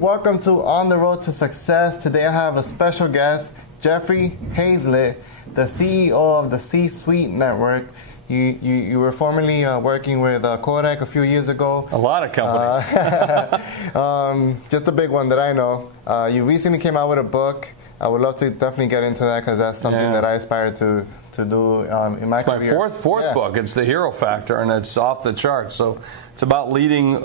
Welcome to On the Road to Success. Today I have a special guest, Jeffrey Hayzlett, the CEO of the C-Suite Network. You were formerly working with Kodak a few years ago. A lot of companies. Just a big one that I know. You recently came out with a book. I would love to definitely get into that because that's something that I aspire to do in my career. My fourth book. It's the Hero Factor, and it's off the charts. So it's about leading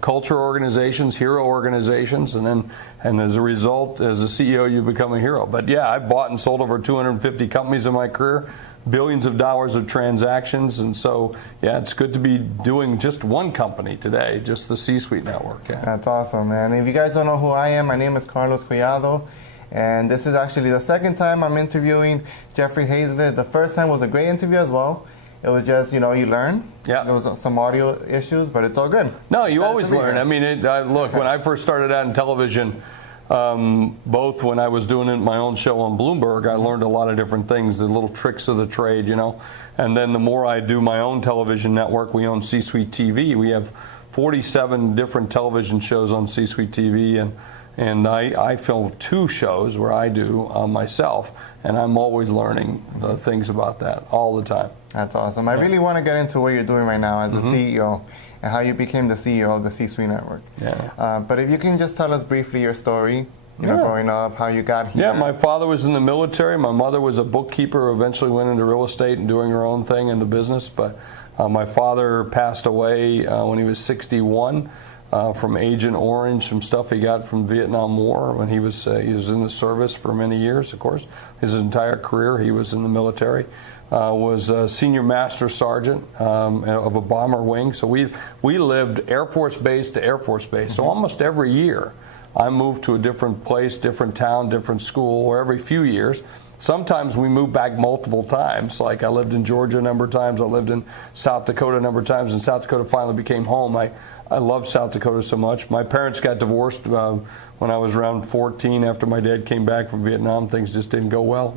culture organizations, hero organizations, and as a result, as a CEO, you become a hero. But yeah, I've bought and sold over 250 companies in my career, billions of dollars of transactions, and so yeah, it's good to be doing just one company today, just the C-Suite Network. Yeah. That's awesome, man. If you guys don't know who I am, my name is Carlos Collado. And this is actually the second time I'm interviewing Jeffrey Hayzlett. The first time was a great interview as well. It was just, you learn. Yeah. There was some audio issues, but it's all good. No, you always learn. I mean, look, when I first started out in television, both when I was doing my own show on Bloomberg, I learned a lot of different things, the little tricks of the trade, And then the more I do my own television network, we own C-Suite TV. We have 47 different television shows on C-Suite TV, and I film 2 shows where I do myself, and I'm always learning things about that all the time. That's awesome. I really want to get into what you're doing right now as a CEO and how you became the CEO of the C-Suite Network. Yeah. But if you can just tell us briefly your story, growing up, how you got here. Yeah, my father was in the military. My mother was a bookkeeper, eventually went into real estate and doing her own thing in the business. But my father passed away when he was 61. From Agent Orange, some stuff he got from Vietnam War when he was in the service for many years, of course. His entire career he was in the military. Was a senior master sergeant of a bomber wing. So we lived Air Force Base to Air Force Base. So almost every year I moved to a different place, different town, different school, or every few years. Sometimes we moved back multiple times. Like I lived in Georgia a number of times. I lived in South Dakota a number of times, and South Dakota finally became home. I loved South Dakota so much. My parents got divorced when I was around 14 after my dad came back from Vietnam. Things just didn't go well,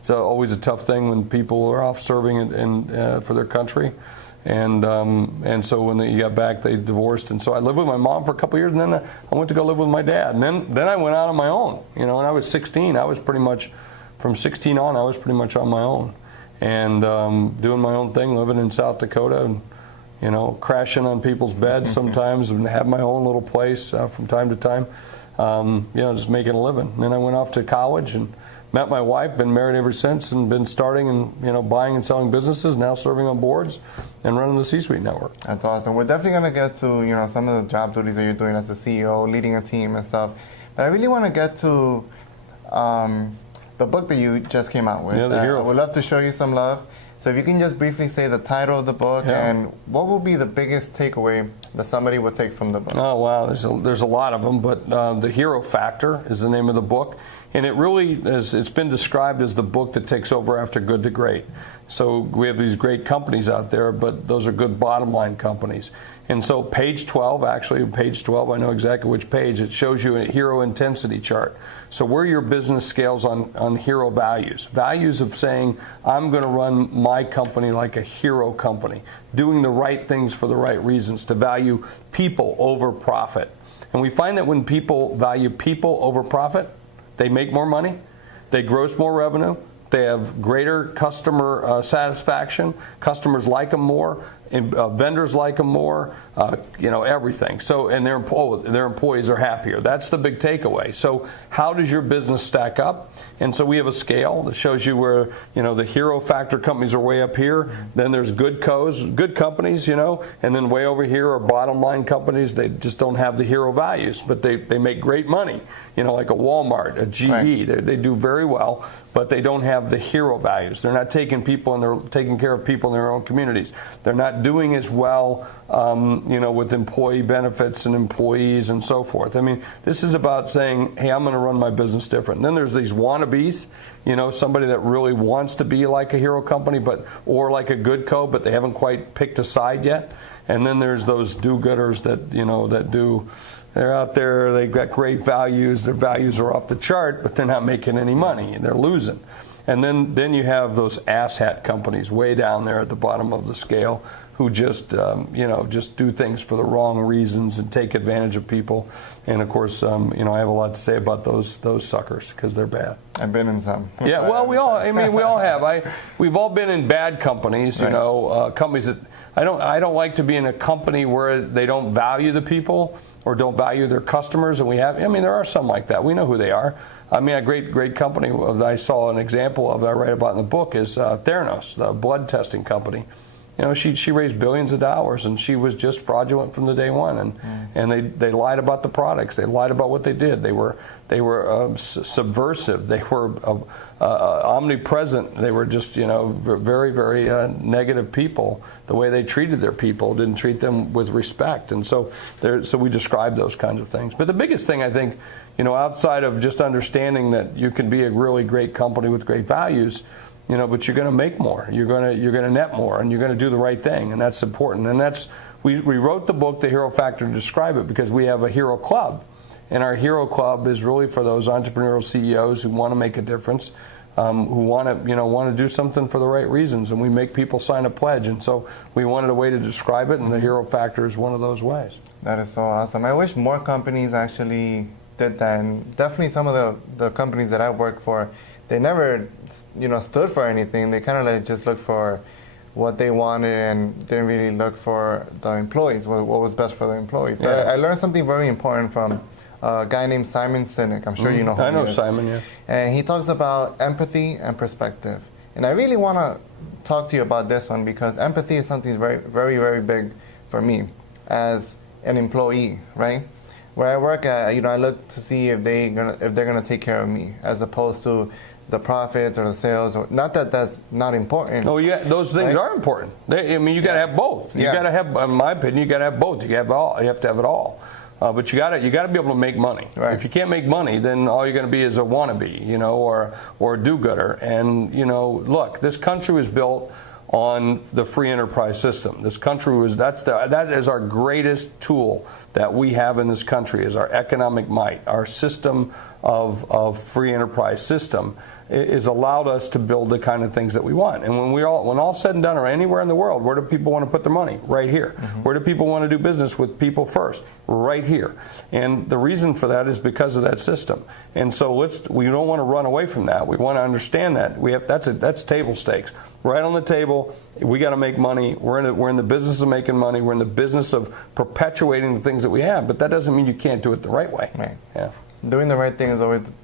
It's always a tough thing when people are off serving for their country. And so when you got back, they divorced. And so I lived with my mom for a couple of years, and then I went to go live with my dad. And then I went out on my own. When I was 16, I was pretty much, from 16 on, I was pretty much on my own. And doing my own thing, living in South Dakota, and crashing on people's beds sometimes, and have my own little place from time to time, just making a living. And then I went off to college and met my wife, been married ever since, and been starting and buying and selling businesses, now serving on boards and running the C-Suite Network. That's awesome. We're definitely going to get to some of the job duties that you're doing as a CEO, leading a team and stuff. But I really want to get to the book that you just came out with. Yeah, the Hero. I would love to show you some love. So if you can just briefly say the title of the book and what will be the biggest takeaway that somebody would take from the book? Oh, wow. There's a lot of them, but The Hero Factor is the name of the book. And it really it's been described as the book that takes over after Good to Great. So we have these great companies out there, but those are good bottom line companies. And so page 12, I know exactly which page, it shows you a hero intensity chart. So where your business scales on hero values. Values of saying, I'm going to run my company like a hero company, doing the right things for the right reasons, to value people over profit. And we find that when people value people over profit, they make more money, they gross more revenue, they have greater customer satisfaction, customers like them more, vendors like them more, everything. So, and their employees are happier. That's the big takeaway. So how does your business stack up? And so we have a scale that shows you where, the hero factor companies are way up here. Then there's good companies, and then way over here are bottom line companies. They just don't have the hero values, but they make great money, like a Walmart, a GE. Right. They do very well, but they don't have the hero values. They're not taking care of people in their own communities. They're not doing as well, with employee benefits and employees and so forth. I mean, this is about saying, hey, I'm going to run my business different. And then there's these wannabes, somebody that really wants to be like a hero company, or like a good co, but they haven't quite picked a side yet. And then there's those do-gooders they're out there, they've got great values, their values are off the chart, but they're not making any money, and they're losing. And then you have those asshat companies way down there at the bottom of the scale who just just do things for the wrong reasons and take advantage of people. And of course, I have a lot to say about those suckers because they're bad. I've been in some. Yeah, well, we all have. We've all been in bad companies. Companies that I don't like to be in a company where they don't value the people or don't value their customers. And there are some like that. We know who they are. A great company that I saw an example of that I write about in the book is Theranos, the blood testing company. She raised billions of dollars, and she was just fraudulent from the day one. And they lied about the products. They lied about what they did. They were subversive. They were omnipresent. They were just very, very negative people. The way they treated their people didn't treat them with respect. And so we describe those kinds of things. But the biggest thing I think, outside of just understanding that you can be a really great company with great values, but you're going to make more. You're going to net more, and you're going to do the right thing, and that's important. And we wrote the book, The Hero Factor, to describe it because we have a hero club, and our hero club is really for those entrepreneurial CEOs who want to make a difference, who want to do something for the right reasons, and we make people sign a pledge. And so we wanted a way to describe it, and the Hero Factor is one of those ways. That is so awesome. I wish more companies actually did that, and definitely some of the companies that I've worked for, they never, stood for anything. They kind of just looked for what they wanted and didn't really look for the employees, what was best for the employees. But Yeah. I learned something very important from a guy named Simon Sinek. I'm sure you know who I know he is. Simon, yeah. And he talks about empathy and perspective. And I really want to talk to you about this one because empathy is something very, very, very big for me as an employee, right? Where I work at, I look to see if they're gonna take care of me, as opposed to the profits or the sales. Or not that that's not important. Oh, yeah, those things are important. You got to have both. You got to have, in my opinion, you got to have both. You have to have it all. But you got to be able to make money. Right. If you can't make money, then all you're going to be is a wannabe, or a do-gooder. And look, this country was built on the free enterprise system. This country that is our greatest tool that we have in this country, is our economic might. Our system of free enterprise system is allowed us to build the kind of things that we want. And when all said and done, or anywhere in the world, where do people want to put their money? Right here. Mm-hmm. Where do people want to do business with people first? Right here. And the reason for that is because of that system. And so we don't want to run away from that. We want to understand that. That's table stakes. Right on the table, we got to make money. We're in the business of making money. We're in the business of perpetuating the things that we have. But that doesn't mean you can't do it the right way. Right. Yeah. Doing the right thing is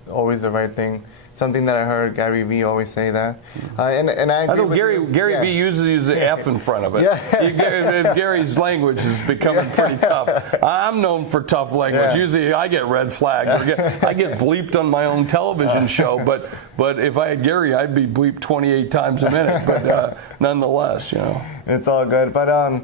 always the right thing. Something that I heard Gary Vee always say that. And I agree with Gary you. Gary Vee uses the F in front of it. Yeah. Gary's language is becoming pretty tough. I'm known for tough language. Yeah. Usually I get red flagged. I get bleeped on my own television show, but if I had Gary, I'd be bleeped 28 times a minute. But nonetheless, It's all good. But, I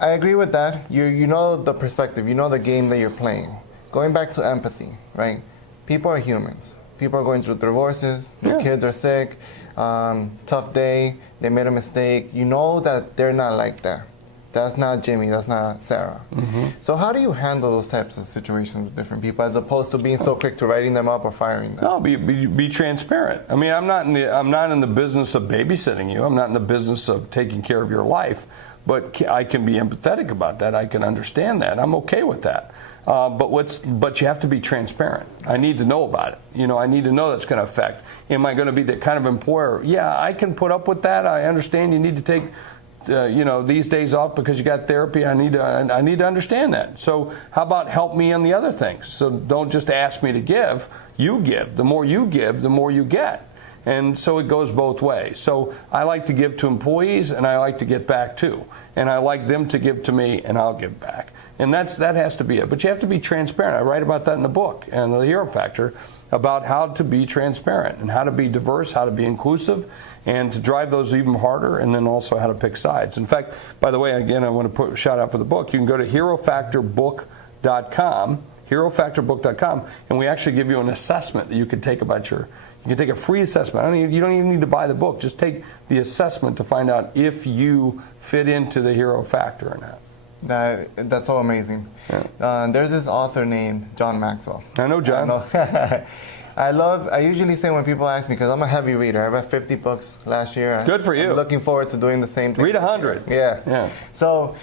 agree with that. You know the perspective. You know the game that you're playing. Going back to empathy, right? People are humans. People are going through divorces, their kids are sick, tough day, they made a mistake. You know that they're not like that. That's not Jimmy, that's not Sarah. Mm-hmm. So how do you handle those types of situations with different people, as opposed to being so quick to writing them up or firing them? No, be transparent. I'm not in the business of babysitting you. I'm not in the business of taking care of your life. But I can be empathetic about that. I can understand that. I'm okay with that. But you have to be transparent. I need to know about it. I need to know that's going to affect. Am I going to be the kind of employer? Yeah, I can put up with that. I understand you need to take, these days off because you got therapy. I need to understand that. So how about help me on the other things? So don't just ask me to give. You give. The more you give, the more you get. And so it goes both ways. So I like to give to employees, and I like to get back too. And I like them to give to me, and I'll give back. And that has to be it. But you have to be transparent. I write about that in the book, and the Hero Factor, about how to be transparent and how to be diverse, how to be inclusive, and to drive those even harder, and then also how to pick sides. In fact, by the way, again, I want to put a shout out for the book. You can go to herofactorbook.com, herofactorbook.com, and we actually give you an assessment that you can take about you can take a free assessment. You don't even need to buy the book. Just take the assessment to find out if you fit into the Hero Factor or not. That's so amazing. Yeah. There's this author named John Maxwell. I know John. I usually say when people ask me, because I'm a heavy reader, I read 50 books last year. Good for you. I'm looking forward to doing the same thing. Read 100. Yeah. So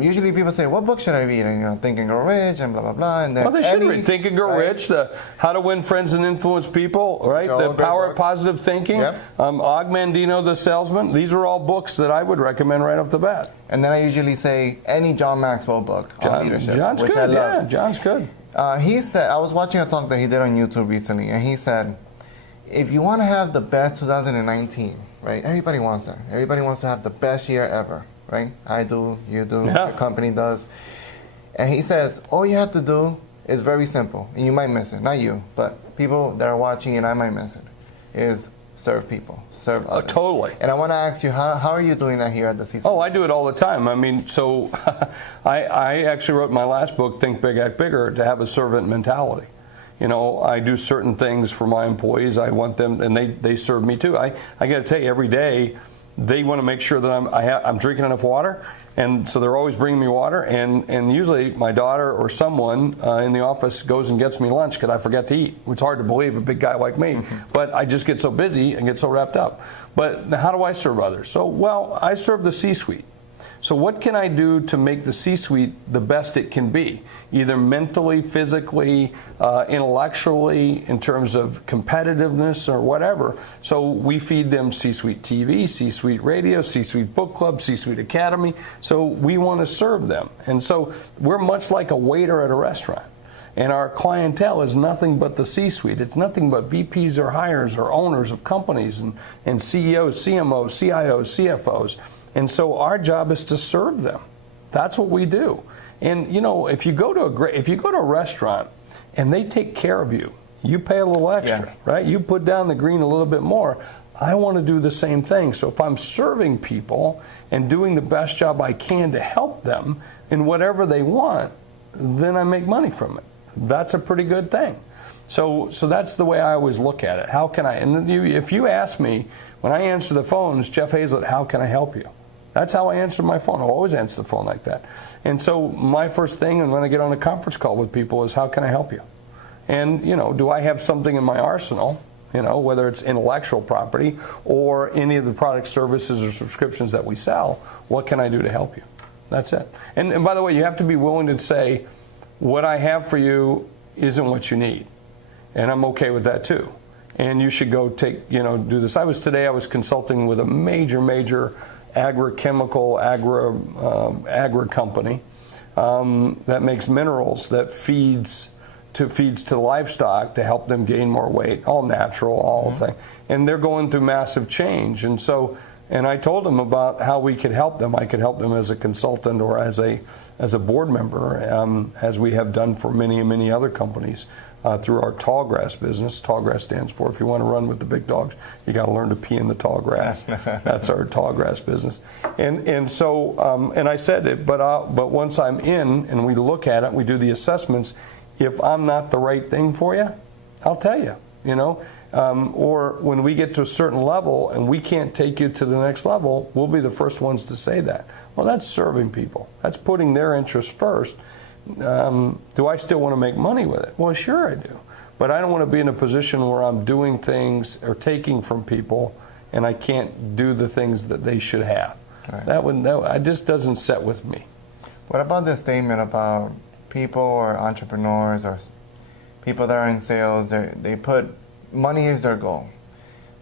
usually people say, what book should I read? And Think and Grow Rich and blah, blah, blah. And then well, they should read Think and Grow Rich, the How to Win Friends and Influence People, right? The Power of Positive Thinking, Og Mandino, The Salesman. These are all books that I would recommend right off the bat. And then I usually say any John Maxwell book on leadership. John's which good, I love. yeah, John's good. He said, I was watching a talk that he did on YouTube recently, and he said, if you want to have the best 2019, right? Everybody wants that. Everybody wants to have the best year ever, right? I do, you do, your company does. And he says, all you have to do is very simple, and you might miss it. Not you, but people that are watching, and I might miss it, is serve people, serve others. Totally. And I want to ask you, how are you doing that here at the C-suite? Oh, I do it all the time. I mean, so I actually wrote my last book, Think Big, Act Bigger, to have a servant mentality. You know, I do certain things for my employees. I want them, and they serve me too. I got to tell you, every day, they want to make sure that I'm drinking enough water, and so they're always bringing me water. And usually my daughter or someone in the office goes and gets me lunch because I forget to eat. It's hard to believe a big guy like me, but I just get so busy and get so wrapped up. But how do I serve others? So, well, I serve the C-suite. So what can I do to make the C-suite the best it can be, either mentally, physically, intellectually, in terms of competitiveness or whatever? So we feed them C-suite TV, C-suite radio, C-suite book club, C-suite academy. So we want to serve them. And so we're much like a waiter at a restaurant. And our clientele is nothing but the C-suite. It's nothing but VPs or hires or owners of companies and CEOs, CMOs, CIOs, CFOs. And so our job is to serve them. That's what we do. And you know, if you go to a restaurant and they take care of you, you pay a little extra, right? You put down the green a little bit more. I want to do the same thing. So if I'm serving people and doing the best job I can to help them in whatever they want, then I make money from it. That's a pretty good thing. So that's the way I always look at it. How can I? And if you ask me, when I answer the phone, it's Jeff Hayzlett, how can I help you? That's how I answer my phone. I always answer the phone like that. And so my first thing, and when I get on a conference call with people, is how can I help you? And, you know, do I have something in my arsenal, you know, whether it's intellectual property or any of the products, services, or subscriptions that we sell, what can I do to help you? That's it. And by the way, you have to be willing to say, what I have for you isn't what you need. And I'm okay with that too. And you should go do this. Today I was consulting with a major agrochemical agri company that makes minerals that feeds to livestock to help them gain more weight, all natural, all thing. And they're going through massive change. And I told them about how we could help them. I could help them as a consultant or as a board member, as we have done for many other companies. Through our tall grass business. Tall grass stands for, if you want to run with the big dogs, you got to learn to pee in the tall grass. That's our tall grass business. And so I said it, but once I'm in and we look at it, we do the assessments. If I'm not the right thing for you, I'll tell you. You know, or when we get to a certain level and we can't take you to the next level, we'll be the first ones to say that. Well, that's serving people. That's putting their interests first. Do I still want to make money with it? Well, sure I do. But I don't want to be in a position where I'm doing things or taking from people and I can't do the things that they should have. Right. That just doesn't set with me. What about this statement about people or entrepreneurs or people that are in sales, they put money is their goal.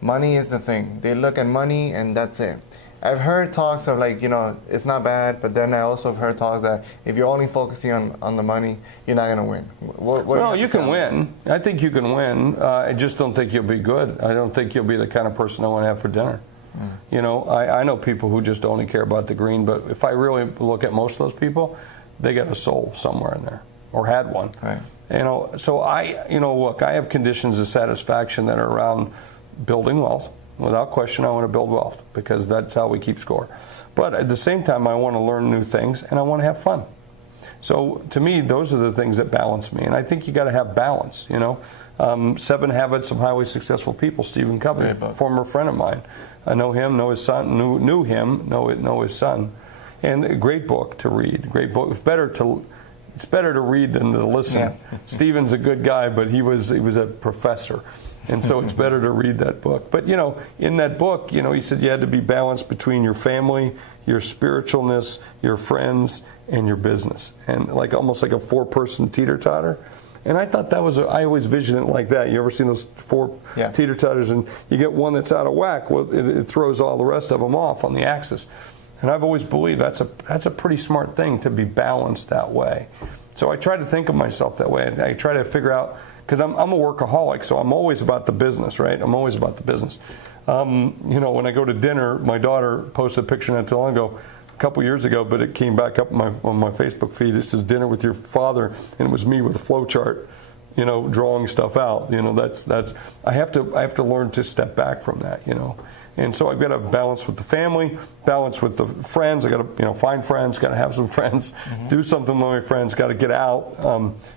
Money is the thing. They look at money and that's it. I've heard talks of it's not bad, but then I also have heard talks that if you're only focusing on the money, you're not going to win. Well, you can win. I think you can win. I just don't think you'll be good. I don't think you'll be the kind of person I want to have for dinner. You know, I know people who just only care about the green, but if I really look at most of those people, they got a soul somewhere in there, or had one. Right. You know, so look, I have conditions of satisfaction that are around building wealth. Without question, I want to build wealth because that's how we keep score. But at the same time, I want to learn new things and I want to have fun. So to me, those are the things that balance me. And I think you got to have balance. You know, 7 Habits of Highly Successful People. Stephen Covey, former friend of mine. I know him, know his son, knew him, know his son, and a great book to read. Great book. It's better to it's better to read than to listen. Yeah. Stephen's a good guy, but he was a professor. And so it's better to read that book. But, in that book, he said you had to be balanced between your family, your spiritualness, your friends, and your business. And almost like a 4-person teeter-totter. And I thought that was, I always vision it like that. You ever seen those 4 teeter-totters, and you get one that's out of whack, well, it throws all the rest of them off on the axis. And I've always believed that's a pretty smart thing, to be balanced that way. So I try to think of myself that way. I try to figure out, because I'm a workaholic, so I'm always about the business, right? I'm always about the business. When I go to dinner, my daughter posted a picture not too long ago, a couple years ago, but it came back up on my Facebook feed. It says dinner with your father, and it was me with a flow chart, drawing stuff out. That's I have to learn to step back from that, And so I've got to balance with the family, balance with the friends. I got to, find friends, got to have some friends, do something with my friends, got to get out,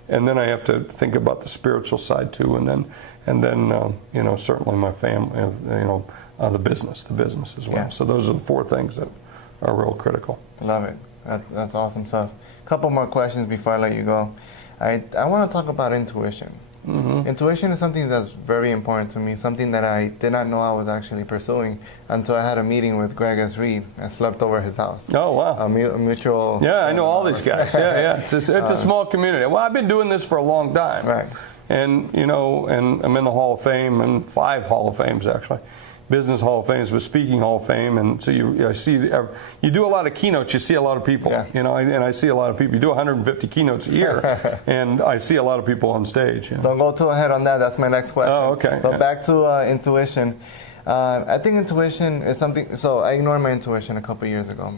and then I have to think about the spiritual side too, and then certainly my family, the business as well. Yeah. So those are the 4 things that are real critical. Love it. That's awesome stuff. A couple more questions before I let you go. I want to talk about intuition. Intuition is something that's very important to me, something that I did not know I was actually pursuing until I had a meeting with Greg S. Reed and slept over his house. Oh, wow. A mutual... Yeah, I know all these guys. Yeah. It's a small community. Well, I've been doing this for a long time. Right. And, and I'm in the Hall of Fame, and 5 Hall of Fames, actually. Business Hall of Fame, but Speaking Hall of Fame, and so you do a lot of keynotes. You see a lot of people, and I see a lot of people. You do 150 keynotes a year, and I see a lot of people on stage. Don't go too ahead on that. That's my next question. Oh, okay. But back to intuition. I think intuition is something. So I ignored my intuition a couple years ago,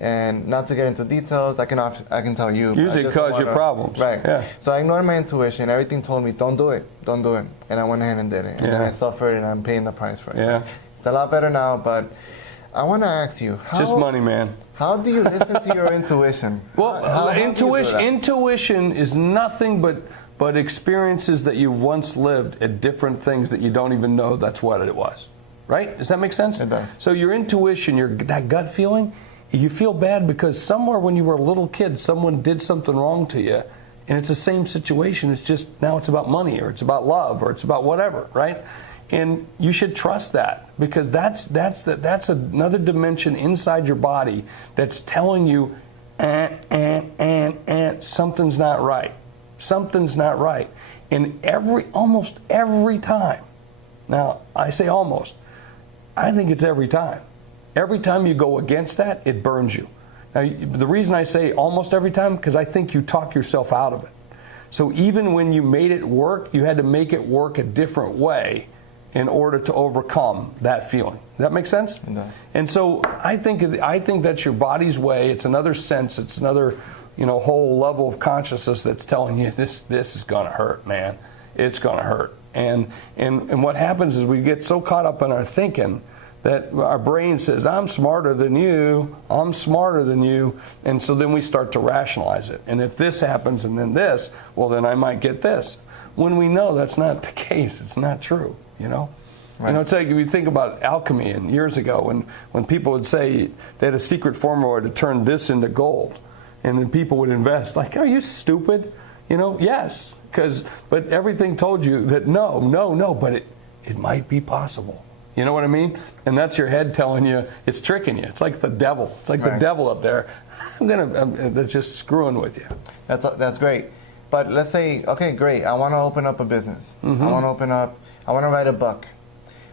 and not to get into details, I can tell you. Usually cause you problems, right? Yeah. So I ignored my intuition. Everything told me, don't do it, and I went ahead and did it, and then I suffered, and I'm paying the price for it. Yeah. It's a lot better now, but I want to ask you, just money, man. How do you listen to your intuition? Well, intuition is nothing but experiences that you've once lived at different things that you don't even know that's what it was. Right? Does that make sense? It does. So your intuition, that gut feeling, you feel bad because somewhere when you were a little kid, someone did something wrong to you, and it's the same situation. It's just now it's about money, or it's about love, or it's about whatever, right? And you should trust that, because that's another dimension inside your body that's telling you, something's not right. Something's not right. And almost every time, now I say almost, I think it's every time. Every time you go against that, it burns you. Now, the reason I say almost every time, because I think you talk yourself out of it. So even when you made it work, you had to make it work a different way in order to overcome that feeling. Does that make sense? It does. And so I think that's your body's way. It's another sense. It's another, whole level of consciousness that's telling you this is going to hurt, man. It's going to hurt. And what happens is we get so caught up in our thinking that our brain says, I'm smarter than you, and so then we start to rationalize it. And if this happens and then this, well, then I might get this. When we know that's not the case, it's not true, Right. It's like if you think about alchemy and years ago when people would say they had a secret formula to turn this into gold, and then people would invest, like, are you stupid? Yes, but everything told you that no, but it might be possible. You know what I mean? And that's your head telling you, it's tricking you. It's like the devil. It's like the devil up there. That's just screwing with you. That's great. But let's say, okay, great. I want to open up a business. I want to write a book.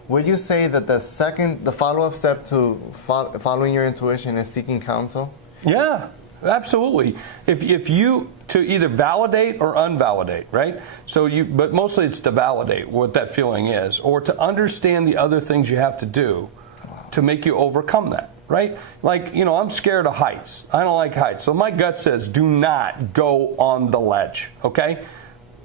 Would you say that the follow-up step to following your intuition is seeking counsel? Yeah. Absolutely. If you to either validate or unvalidate, right? But mostly it's to validate what that feeling is, or to understand the other things you have to do to make you overcome that, right? Like, I'm scared of heights. I don't like heights. So my gut says, do not go on the ledge, okay?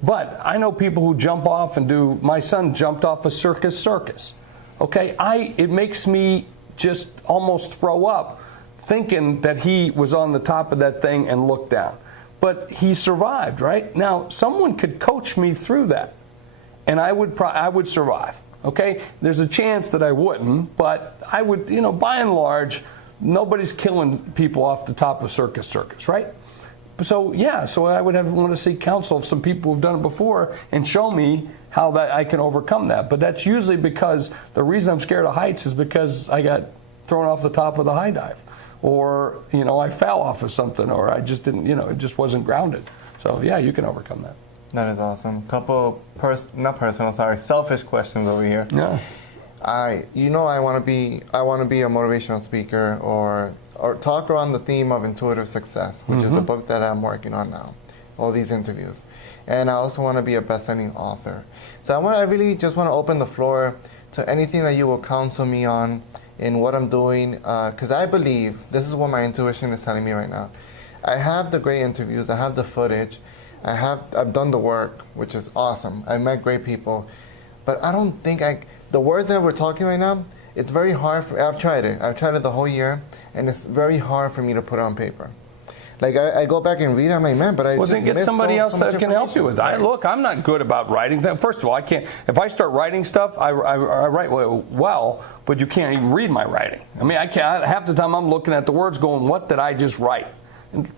But I know people who jump off and do. My son jumped off a circus, okay? It makes me just almost throw up, thinking that he was on the top of that thing and looked down. But he survived, right? Now, someone could coach me through that, and I would survive, okay? There's a chance that I wouldn't, but I would, by and large, nobody's killing people off the top of circus, right? So I would want to seek counsel of some people who've done it before and show me how that I can overcome that. But that's usually because the reason I'm scared of heights is because I got thrown off the top of the high dive, or I fell off of something, or I just didn't, it just wasn't grounded. So yeah, you can overcome that. That is awesome. Couple selfish questions over here. Yeah. I want to be a motivational speaker or talk around the theme of intuitive success, which is the book that I'm working on now. All these interviews, and I also want to be a best-selling author. So I really just want to open the floor to anything that you will counsel me on in what I'm doing, because I believe this is what my intuition is telling me right now. I have the great interviews, I have the footage, I've done the work, which is awesome. I've met great people, but I don't think the words that we're talking right now, it's very hard I've tried it the whole year, and it's very hard for me to put it on paper. Like I go back and read it, I'm like, man, but well, then get somebody else that can help you with it. Look, I'm not good about writing. First of all, I can't. If I start writing stuff, I write well, but you can't even read my writing. I mean, I can't. Half the time I'm looking at the words, going, "What did I just write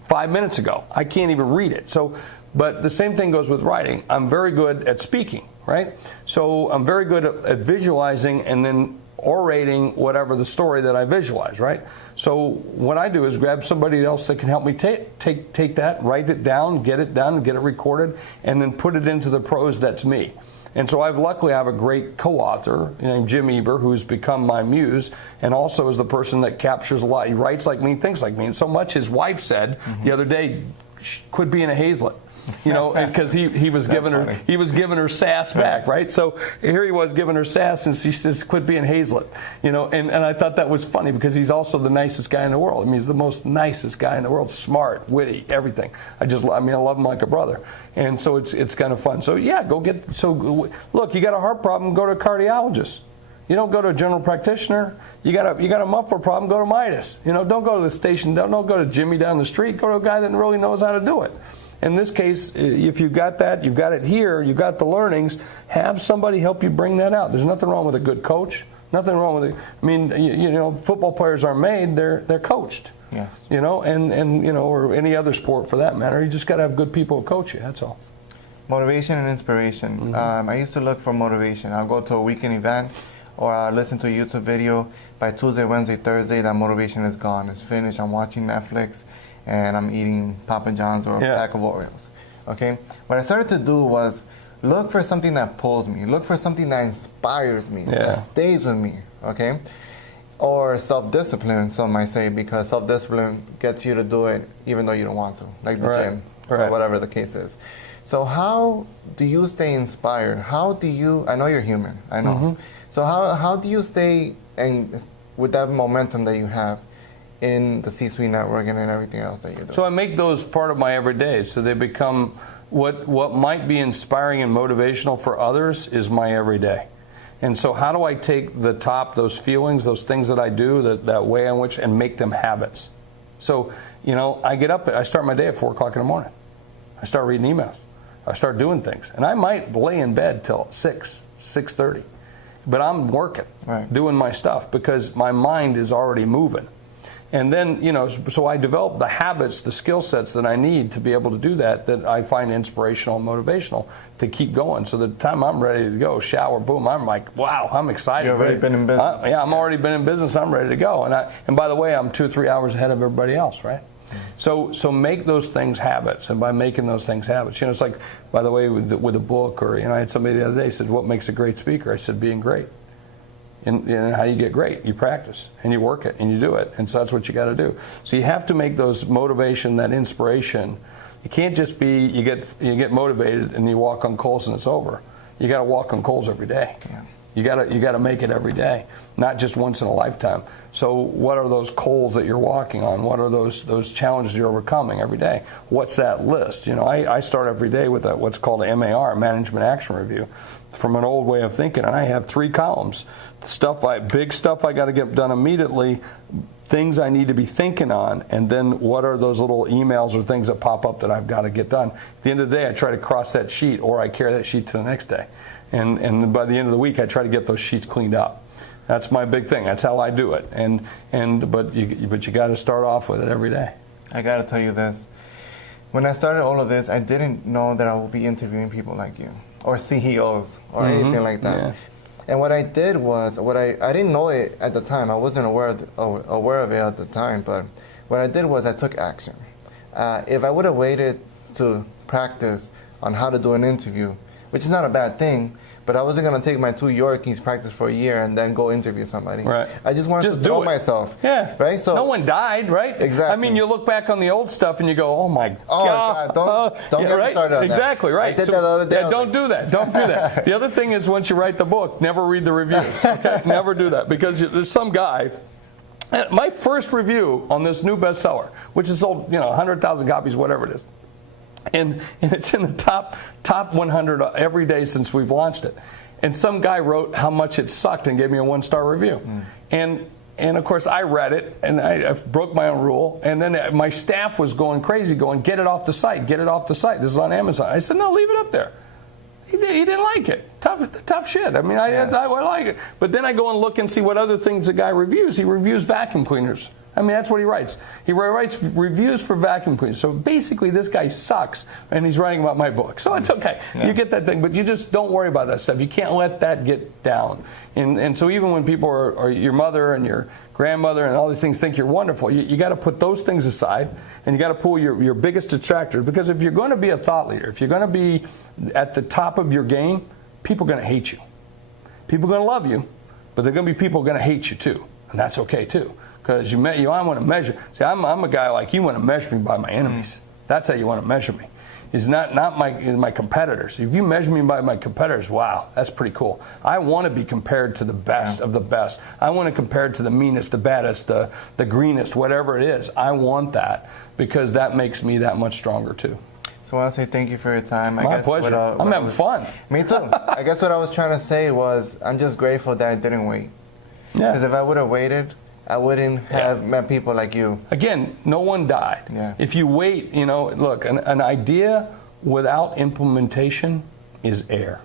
5 minutes ago?" I can't even read it. So, but the same thing goes with writing. I'm very good at speaking, right? So I'm very good at visualizing and then orating whatever the story that I visualize, right? So what I do is grab somebody else that can help me take that, write it down, get it done, get it recorded, and then put it into the prose that's me. And so luckily I have a great co-author named Jim Eber, who's become my muse, and also is the person that captures a lot. He writes like me, thinks like me, and so much his wife said the other day, quit being a Hayzlett. Because he was giving her sass back, right? So here he was giving her sass, and she says, "Quit being Hayzlett," And I thought that was funny because he's also the nicest guy in the world. I mean, he's the most nicest guy in the world, smart, witty, everything. I love him like a brother, and so it's kind of fun. So yeah, look, you got a heart problem, go to a cardiologist. You don't go to a general practitioner. You got a muffler problem, go to Midas. Don't go to the station. Don't go to Jimmy down the street. Go to a guy that really knows how to do it. In this case, if you've got that, you've got it here, you've got the learnings, have somebody help you bring that out. There's nothing wrong with a good coach. Nothing wrong with it. I mean, football players aren't made, they're coached. Yes. Or any other sport for that matter. You just got to have good people who coach you, that's all. Motivation and inspiration. I used to look for motivation. I'll go to a weekend event or I'll listen to a YouTube video. By Tuesday, Wednesday, Thursday, that motivation is gone. It's finished. I'm watching Netflix and I'm eating Papa John's or a pack of Oreos. Okay? What I started to do was look for something that pulls me. Look for something that inspires me, that stays with me. Okay? Or self-discipline, some might say, because self-discipline gets you to do it even though you don't want to, like the gym or whatever the case is. So how do you stay inspired? I know you're human, I know. So how do you stay with that momentum that you have in the C-suite network and in everything else that you do? So I make those part of my everyday, so they become what might be inspiring and motivational for others is my everyday. And so how do I take those feelings, those things that I do, that way in which, and make them habits? So, I get up, I start my day at 4 o'clock in the morning. I start reading emails. I start doing things. And I might lay in bed till 6:30. But I'm working, doing my stuff, because my mind is already moving. And then, so I develop the habits, the skill sets that I need to be able to do that I find inspirational and motivational to keep going. So the time I'm ready to go, shower, boom, I'm like, wow, I'm excited. You've already been in business. I'm already been in business. I'm ready to go. And by the way, I'm 2 or 3 hours ahead of everybody else, right? So make those things habits, and by making those things habits, it's like, by the way, with a book, or I had somebody the other day said, "What makes a great speaker?" I said, "Being great." And how you get great, you practice and you work it and you do it, and so that's what you got to do. So you have to make those motivation, that inspiration. You can't just be you get motivated and you walk on coals and it's over. You got to walk on coals every day. Yeah. You got to make it every day, not just once in a lifetime. So what are those coals that you're walking on? What are those challenges you're overcoming every day? What's that list? I start every day with what's called a MAR, Management Action Review, from an old way of thinking, and I have 3 columns. Big stuff I got to get done immediately, things I need to be thinking on, and then what are those little emails or things that pop up that I've got to get done. At the end of the day, I try to cross that sheet, or I carry that sheet to the next day. And by the end of the week, I try to get those sheets cleaned up. That's my big thing. That's how I do it. But you got to start off with it every day. I got to tell you this. when I started all of this, I didn't know that I would be interviewing people like you, or CEOs, or anything like that. Yeah. And what I did was, I didn't know it at the time. I wasn't aware of it at the time. But what I did was I took action. If I would have waited to practice on how to do an interview, which is not a bad thing, but I wasn't going to take my 2 Yorkies, practice for a year, and then go interview somebody. Right. I just wanted to know myself. Yeah. Right. So no one died, right? Exactly. I mean, you look back on the old stuff and you go, "Oh my God!" Don't get me started on that. Exactly. Right. I did that the other day. Yeah, don't do that. Don't do that. The other thing is, once you write the book, never read the reviews. Okay? Never do that, because there's some guy. My first review on this new bestseller, which has sold 100,000 copies, whatever it is. And it's in the top 100 every day since we've launched it. And some guy wrote how much it sucked and gave me a 1-star review. And of course I read it, and I broke my own rule. And then my staff was going crazy, going, "Get it off the site, get it off the site. This is on Amazon." I said, "No, leave it up there." He didn't like it. Tough shit. I mean, I like it. But then I go and look and see what other things the guy reviews. He reviews vacuum cleaners. I mean, that's what he writes. He writes reviews for vacuum cleaners. So basically, this guy sucks, and he's writing about my book. So it's okay. Yeah. You get that thing, but you just don't worry about that stuff. You can't let that get down. And so even when people are your mother and your grandmother and all these things think you're wonderful, you got to put those things aside, and you got to pull your biggest detractors. Because if you're going to be a thought leader, if you're going to be at the top of your game, people are going to hate you. People are going to love you, but there are going to be people going to hate you too, and that's okay too. Because I want to measure. See, I'm a guy like you want to measure me by my enemies. That's how you want to measure me. It's not my competitors. If you measure me by my competitors, wow, that's pretty cool. I want to be compared to the best of the best. I want to compare to the meanest, the baddest, the greenest, whatever it is. I want that, because that makes me that much stronger too. So I want to say thank you for your time. My pleasure. I'm having fun. Me too. I guess what I was trying to say was I'm just grateful that I didn't wait. Yeah. Because if I would have waited, I wouldn't have met people like you. Again, no one died. Yeah. If you wait, look, an idea without implementation is air.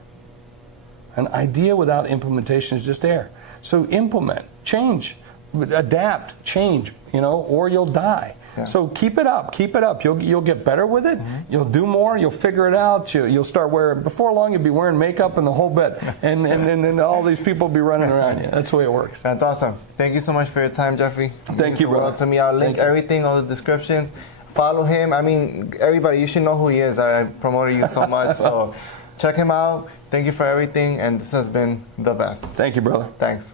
An idea without implementation is just air. So implement, change, adapt, change, or you'll die. Yeah. So keep it up, keep it up. You'll get better with it. You'll do more. You'll figure it out. You'll start wearing. Before long, you'll be wearing makeup and the whole bit, and then all these people will be running around you. That's the way it works. That's awesome. Thank you so much for your time, Jeffrey. Thank you, brother. To me, I'll link everything on the descriptions. Follow him. I mean, everybody, you should know who he is. I promoted you so much, so check him out. Thank you for everything, and this has been the best. Thank you, brother. Thanks.